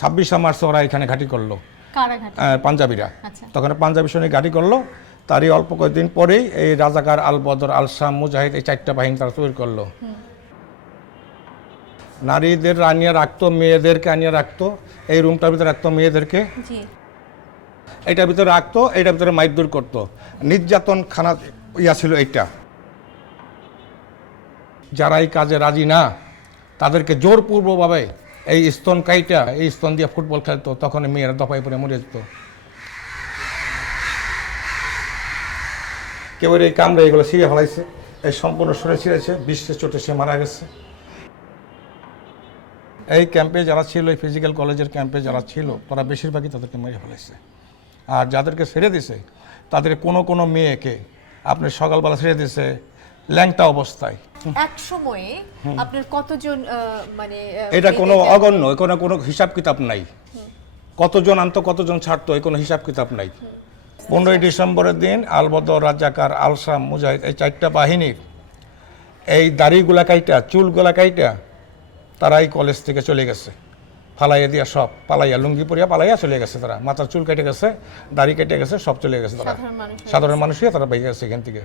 26 March ওরা এখানে ঘাঁটি করলো, কারা ঘাঁটি? পাঞ্জাবিরা। আচ্ছা। তখন পাঞ্জাবি সৈনিক ঘাঁটি করলো, তারই অল্প কয়েকদিন পরেই এই রাজাকার, আল বদর, আল শাম, মুজাহিদ, এই 4টা বাহিনী তারা তৈরি করলো। নারীদের আনিয়ে রাখতো, মেয়েদেরকে আনিয়ে রাখতো, এই রুমটার ভিতরে রাখতো মেয়েদেরকে, জি। এইটার ভিতরে রাখতো, এইটার ভিতরে মারধর করতো, নির্যাতন খানা ইয়া ছিল এইটা। যারা এই কাজে রাজি না তাদেরকে জোরপূর্বকভাবে এই স্তন কাইটা, এই স্তন দিয়ে ফুটবল খেলতো, তখন মেয়েরা দফায় পরে মরে যেত। কেউ এই কামড়ে এগুলো ছিঁড়ে ফেলাইছে, এই সম্পূর্ণ সরে ছিঁড়েছে, বিশ্বের চোটে সে মারা গেছে। এই ক্যাম্পে যারা ছিল, এই ফিজিক্যাল কলেজের ক্যাম্পে যারা ছিল, তারা বেশিরভাগই তাদেরকে মেরে ফেলেছে। আর যাদেরকে ছেড়ে দিছে তাদের কোনো কোনো মেয়েকে আপনি সকালবেলা ছেড়ে দিছে ল্যাংটা অবস্থায়। এক সময়ে আপনার কতজন মানে এটা কোনো অগণ্য, এখানে কোনো হিসাব কিতাব নাই। কতজন আনতো, কতজন ছাড়তো, এই কোনো হিসাব কিতাব নাই। 15ই ডিসেম্বরের দিন আল বদর, রাজাকার, আল শাম, মুজাহিদ, এই 4টা বাহিনীর এই দাড়িগুলা কাইটা, চুলগুলা কাইটা তারা এই কলেজ থেকে চলে গেছে, ফালাইয়া দিয়া সব পালাইয়া, লুঙ্গি পরিয়া পালাইয়া চলে গেছে। তারা মাথার চুল কেটে গেছে, দাড়ি কেটে গেছে, সব চলে গেছে। তারা সাধারণ মানুষ হয়ে তারা বেরিয়ে গেছে এখান থেকে।